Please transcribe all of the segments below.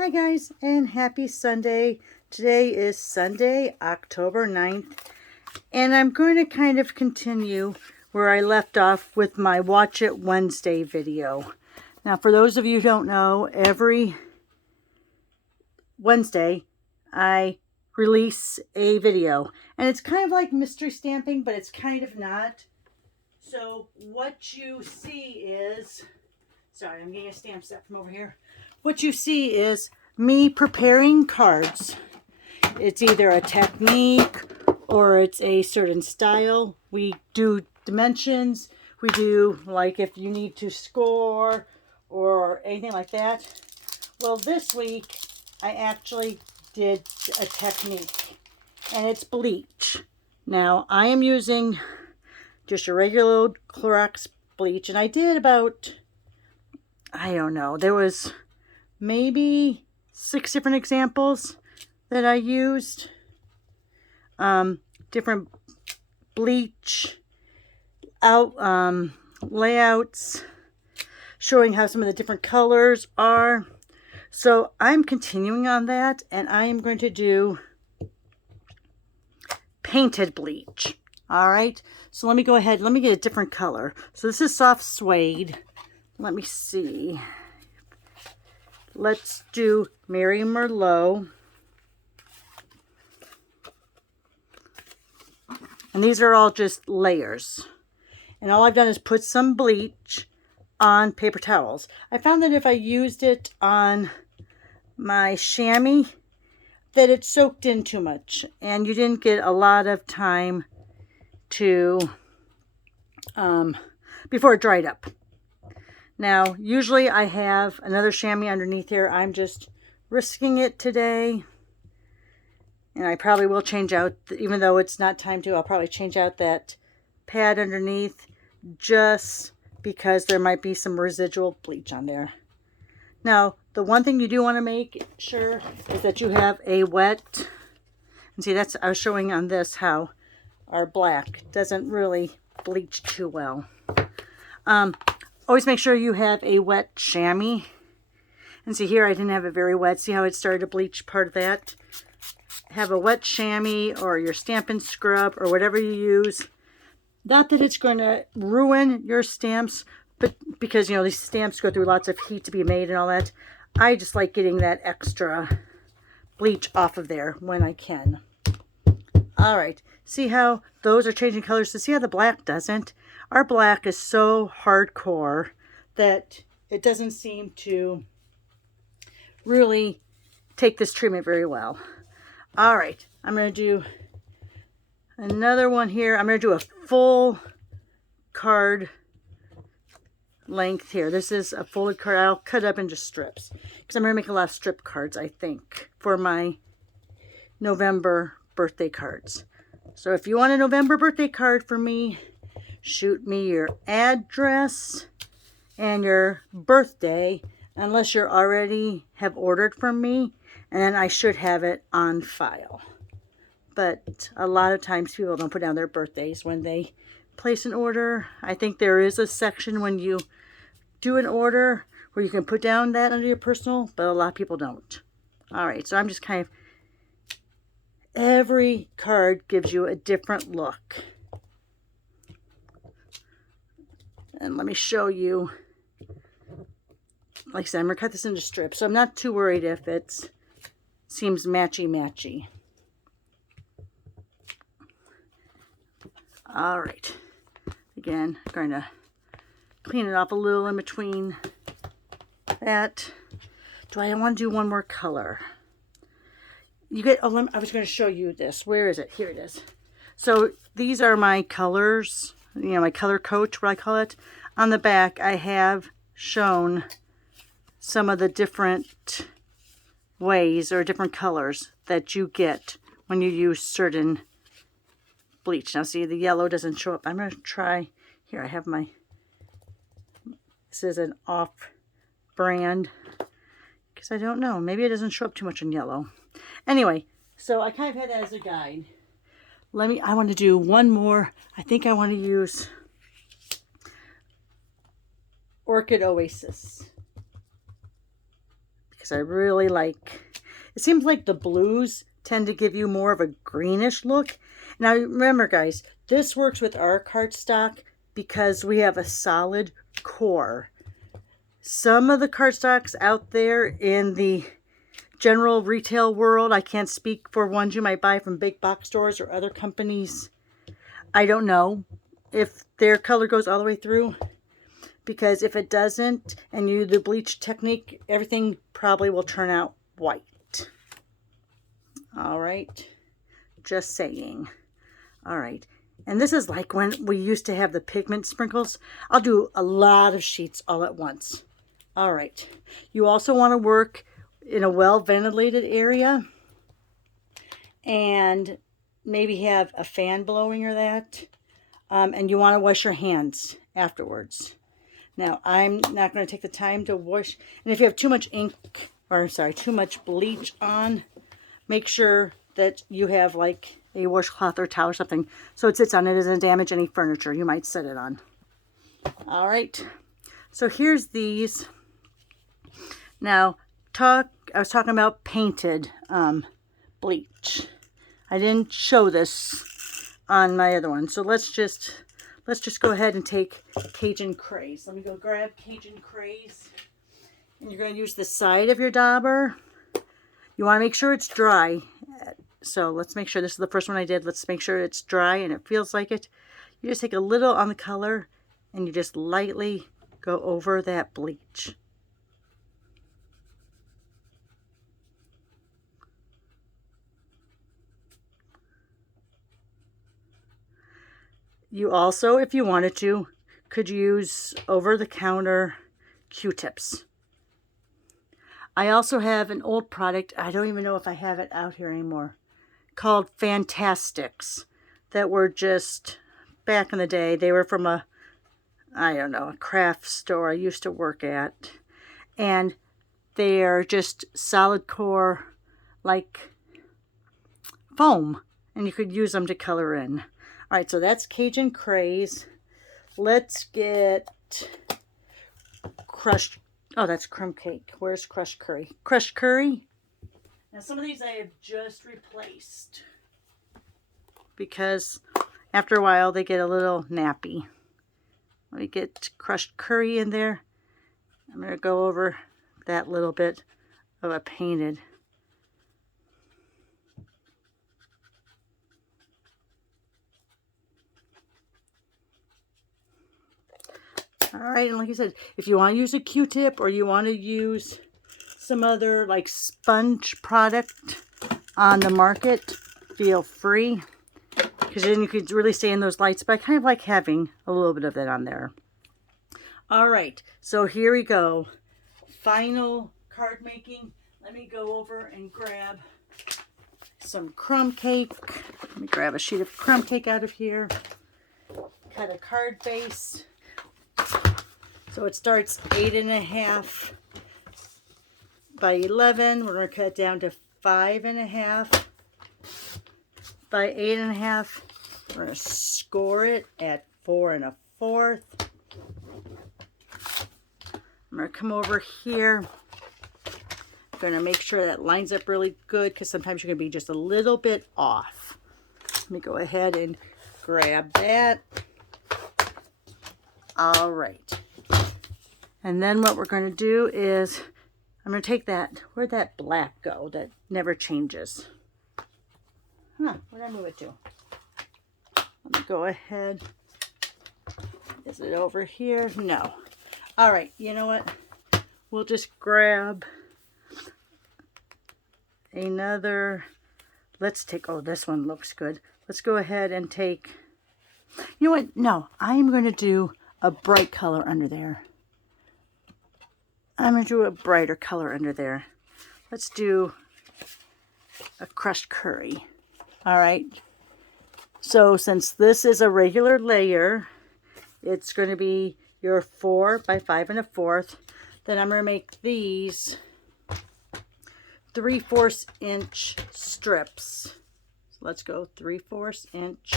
Hi guys, and happy Sunday. Today is Sunday, October 9th, and I'm going to kind of continue where I left off with my Watch It Wednesday video. Now, for those of you who don't know, every Wednesday I release a video, and it's kind of like mystery stamping, but it's kind of not. So what you see is, sorry, I'm getting a stamp set from over here. What you see is me preparing cards. It's either a technique or it's a certain style. We do dimensions. We do like if you need to score or anything like that. Well, this week I actually did a technique, and it's bleach. Now I am using just a regular old Clorox bleach, and I did about, I don't know, there was maybe 6 different examples that I used. Different bleach layouts, showing how some of the different colors are. So I'm continuing on that, and I am going to do painted bleach. All right, so let me go ahead, let me get a different color. So this is soft suede. Let me see. Let's do Mary Merlot. And these are all just layers. And all I've done is put some bleach on paper towels. I found that if I used it on my chamois, that it soaked in too much. And you didn't get a lot of time to, before it dried up. Now, usually I have another chamois underneath here. I'm just risking it today. And I probably will change out, even though it's not time to, I'll probably change out that pad underneath just because there might be some residual bleach on there. Now, the one thing you do want to make sure is that you have a wet, and see, that's, I was showing on this how our black doesn't really bleach too well. Always make sure you have a wet chamois. And see here, I didn't have it very wet. See how it started to bleach part of that? Have a wet chamois or your Stampin' Scrub or whatever you use. Not that it's going to ruin your stamps, but because, you know, these stamps go through lots of heat to be made and all that. I just like getting that extra bleach off of there when I can. All right. See how those are changing colors? So see how the black doesn't? Our black is so hardcore that it doesn't seem to really take this treatment very well. All right, I'm going to do another one here. I'm going to do a full card length here. This is a folded card. I'll cut it up into strips because I'm going to make a lot of strip cards, I think, for my November birthday cards. So if you want a November birthday card for me, shoot me your address and your birthday, unless you already have ordered from me, and then I should have it on file. But a lot of times people don't put down their birthdays when they place an order. I think there is a section when you do an order where you can put down that under your personal, but a lot of people don't. All right, so I'm just kind of, every card gives you a different look. And let me show you. Like I said, I'm going to cut this into strips, so I'm not too worried if it seems matchy-matchy. All right. Again, I'm going to clean it off a little in between that. Do I want to do one more color? You get, oh, I was going to show you this. Where is it? Here it is. So these are my colors, you know, my color coach, what I call it. On the back, I have shown some of the different ways or different colors that you get when you use certain bleach. Now see, the yellow doesn't show up. I'm going to try, here I have my, this is an off brand, because I don't know, maybe it doesn't show up too much in yellow. Anyway, so I kind of had that as a guide. I want to do one more. I think I want to use Orchid Oasis. because I really like, it seems like the blues tend to give you more of a greenish look. Now remember guys, this works with our cardstock because we have a solid core. Some of the cardstocks out there in the general retail world, I can't speak for ones you might buy from big box stores or other companies. I don't know if their color goes all the way through, because if it doesn't and you do the bleach technique, everything probably will turn out white. All right, just saying. All right, and this is like when we used to have the pigment sprinkles. I'll do a lot of sheets all at once. All right, you also want to work in a well ventilated area and maybe have a fan blowing or that, and you want to wash your hands afterwards. Now I'm not going to take the time to wash, and if you have too much ink, or sorry, too much bleach on, make sure that you have like a washcloth or towel or something so it sits on it, doesn't damage any furniture you might sit it on. All right, so here's these. Now I was talking about painted bleach. I didn't show this on my other one, so let's just go ahead and take Cajun Craze. Let me go grab Cajun Craze, and you're going to use the side of your dauber. You want to make sure it's dry. So let's make sure, this is the first one I did. Let's make sure it's dry and it feels like it. You just take a little on the color and you just lightly go over that bleach. You also, if you wanted to, could use over-the-counter Q-tips. I also have an old product, I don't even know if I have it out here anymore, called Fantastics, that were just, back in the day, they were from a, I don't know, a craft store I used to work at. And they are just solid core, like foam, and you could use them to color in. All right, so that's Cajun Craze. Let's get crushed, oh, that's crumb cake. Where's crushed curry? Crushed curry. Now some of these I have just replaced because after a while they get a little nappy. Let me get crushed curry in there. I'm going to go over that little bit of a painted. All right, and like I said, if you want to use a Q-tip or you want to use some other like sponge product on the market, feel free, because then you could really stay in those lights. But I kind of like having a little bit of that on there. All right, so here we go. Final card making. Let me go over and grab some crumb cake. Let me grab a sheet of crumb cake out of here. Cut a card base. So it starts 8.5 by 11. We're going to cut it down to 5.5 by 8.5. We're going to score it at 4 1/4. I'm going to come over here. I'm going to make sure that lines up really good because sometimes you're going to be just a little bit off. Let me go ahead and grab that. All right. And then what we're going to do is I'm going to take that, where'd that black go that never changes? Huh, where'd I move it to? Let me go ahead. Is it over here? No. All right, you know what? We'll just grab another, let's take, oh, this one looks good. Let's go ahead and take, you know what? No, I'm going to do a bright color under there. I'm going to do a brighter color under there. Let's do a crushed curry. All right. So since this is a regular layer, it's going to be your 4 by 5 1/4. Then I'm going to make these 3/4 inch strips. So let's go 3/4 inch.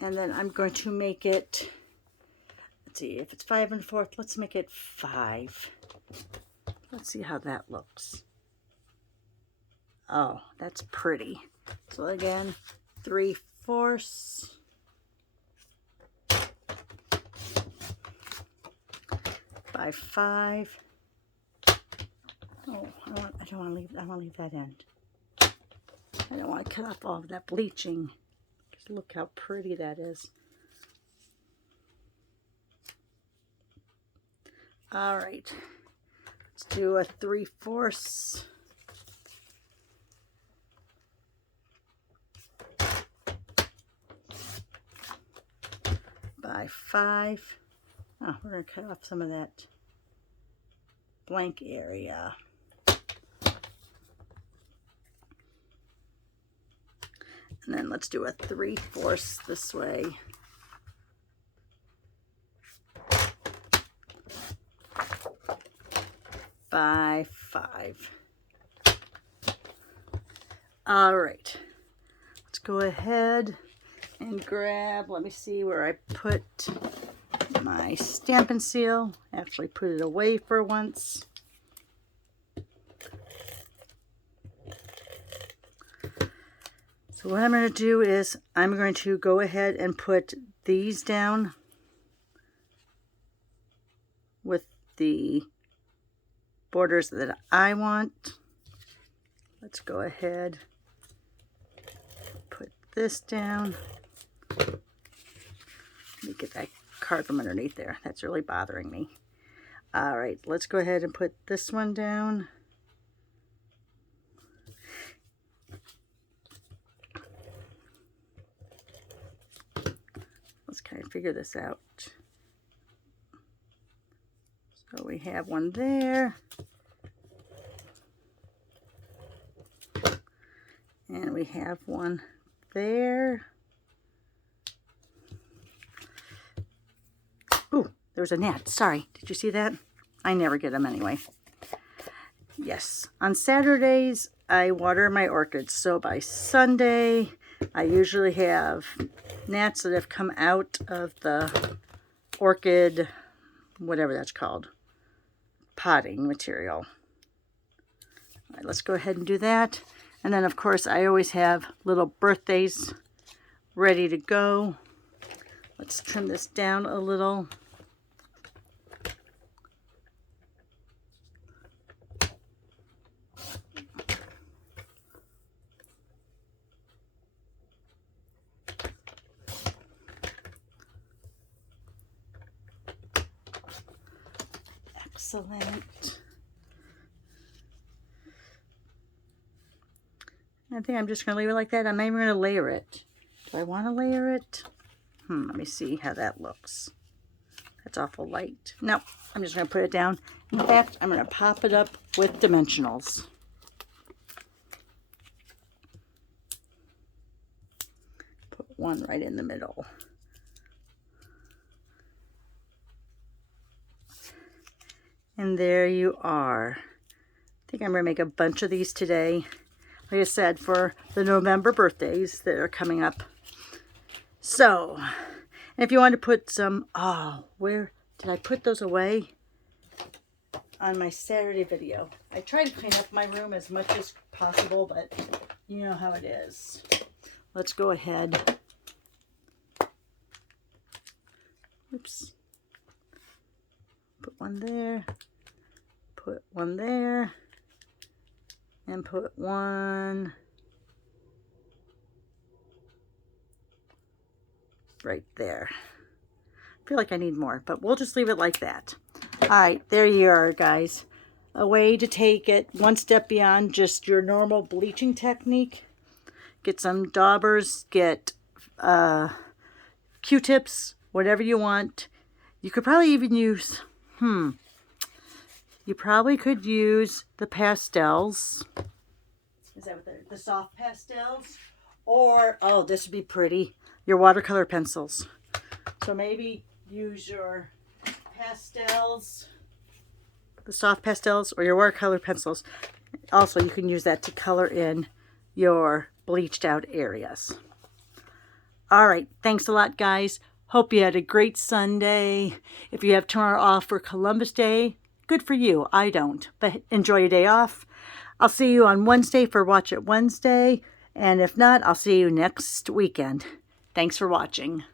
And then I'm going to make it let's see, if it's 5 1/4, let's make it 5. Let's see how that looks. Oh, that's pretty. So again, 3/4 by 5. Oh, I don't want to leave that end. I don't want to cut off all of that bleaching. Just look how pretty that is. All right, let's do a 3/4 by 5. Oh, we're going to cut off some of that blank area. And then let's do a 3/4 this way. By 5. All right, let's go ahead and grab, let me see where I put my Stampin' Seal. Actually put it away for once. So what I'm going to do is I'm going to go ahead and put these down with the borders that I want. Let's go ahead, put this down. Let me get that card from underneath there. That's really bothering me. All right, let's go ahead and put this one down. Let's kind of figure this out. So we have one there. And we have one there. Ooh, there's a gnat. Sorry, did you see that? I never get them anyway. Yes, on Saturdays I water my orchids. So by Sunday I usually have gnats that have come out of the orchid, whatever that's called, potting material. All right, let's go ahead and do that. And then, of course, I always have little birthdays ready to go. Let's trim this down a little. Excellent. I think I'm just going to leave it like that. I'm not even going to layer it. Do I want to layer it? Let me see how that looks. That's awful light. No, I'm just going to put it down. In fact, I'm going to pop it up with dimensionals. Put one right in the middle. And there you are. I think I'm going to make a bunch of these today. Like I said, for the November birthdays that are coming up. So, and if you want to put some, oh, where did I put those away? On my Saturday video. I try to clean up my room as much as possible, but you know how it is. Let's go ahead. Oops. Put one there. Put one there. And put one right there. I feel like I need more, but we'll just leave it like that. All right, there you are, guys. A way to take it one step beyond just your normal bleaching technique. Get some daubers, get Q-tips, whatever you want. You could probably even use, you probably could use the pastels. Is that what the soft pastels? Or, oh, this would be pretty, your watercolor pencils. So maybe use your pastels, the soft pastels, or your watercolor pencils. Also, you can use that to color in your bleached out areas. All right, thanks a lot, guys. Hope you had a great Sunday. If you have tomorrow off for Columbus Day, good for you. I don't, but enjoy your day off. I'll see you on Wednesday for Watch It Wednesday. And if not, I'll see you next weekend. Thanks for watching.